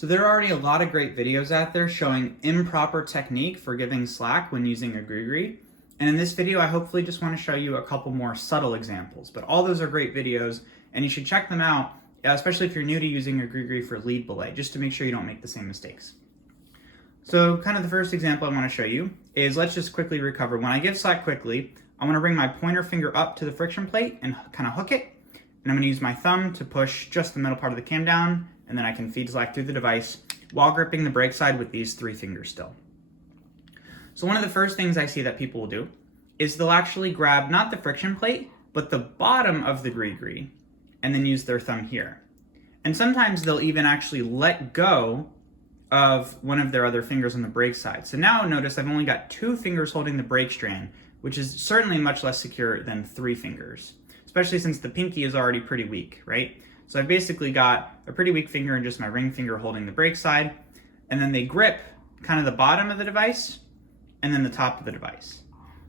So there are already a lot of great videos out there showing improper technique for giving slack when using a GriGri. And in this video, I hopefully just want to show you a couple more subtle examples, but all those are great videos and you should check them out, especially if you're new to using a GriGri for lead belay, just to make sure you don't make the same mistakes. So kind of the first example I want to show you is, let's just quickly recover. When I give slack quickly, I want to bring my pointer finger up to the friction plate and kind of hook it. And I'm going to use my thumb to push just the middle part of the cam down, and then I can feed slack through the device while gripping the brake side with these three fingers still. So one of the first things I see that people will do is they'll actually grab not the friction plate, but the bottom of the GriGri and then use their thumb here. And sometimes they'll even actually let go of one of their other fingers on the brake side. So now notice I've only got two fingers holding the brake strand, which is certainly much less secure than three fingers, especially since the pinky is already pretty weak, right? So I've basically got a pretty weak finger and just my ring finger holding the brake side, and then they grip kind of the bottom of the device and then the top of the device.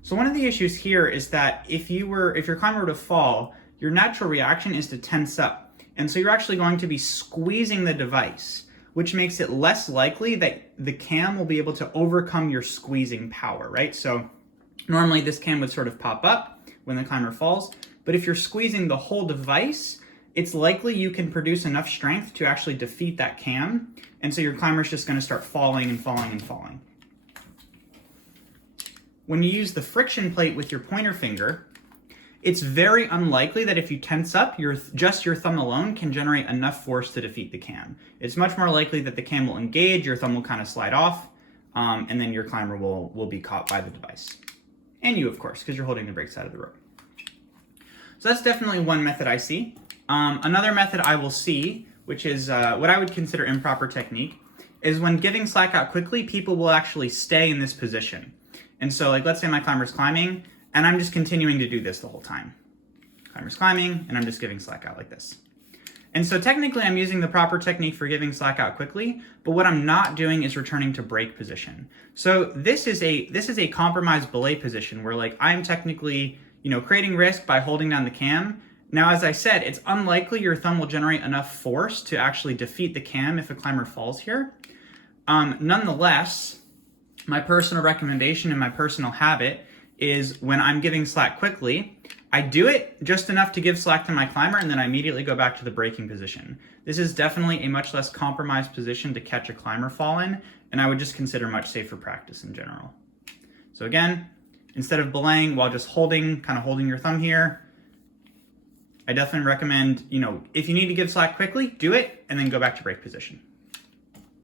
So one of the issues here is that if your climber were to fall, your natural reaction is to tense up. And so you're actually going to be squeezing the device, which makes it less likely that the cam will be able to overcome your squeezing power, right? So normally this cam would sort of pop up when the climber falls, but if you're squeezing the whole device, it's likely you can produce enough strength to actually defeat that cam, and so your climber's just going to start falling and falling and falling. When you use the friction plate with your pointer finger, it's very unlikely that if you tense up, just your thumb alone can generate enough force to defeat the cam. It's much more likely that the cam will engage, your thumb will kind of slide off, and then your climber will be caught by the device. And you, of course, because you're holding the brake side of the rope. So that's definitely one method I see. Another method I will see, which is what I would consider improper technique, is when giving slack out quickly, people will actually stay in this position. And so, like, let's say my climber's climbing, and I'm just continuing to do this the whole time. Climber's climbing, and I'm just giving slack out like this. And so technically I'm using the proper technique for giving slack out quickly, but what I'm not doing is returning to brake position. So this is a compromised belay position where, like, I'm technically, creating risk by holding down the cam. Now, as I said, it's unlikely your thumb will generate enough force to actually defeat the cam if a climber falls here. Nonetheless, my personal recommendation and my personal habit is when I'm giving slack quickly, I do it just enough to give slack to my climber, and then I immediately go back to the braking position. This is definitely a much less compromised position to catch a climber fall in, and I would just consider much safer practice in general. So again, instead of belaying while just holding your thumb here, I definitely recommend, if you need to give slack quickly, do it, and then go back to brake position.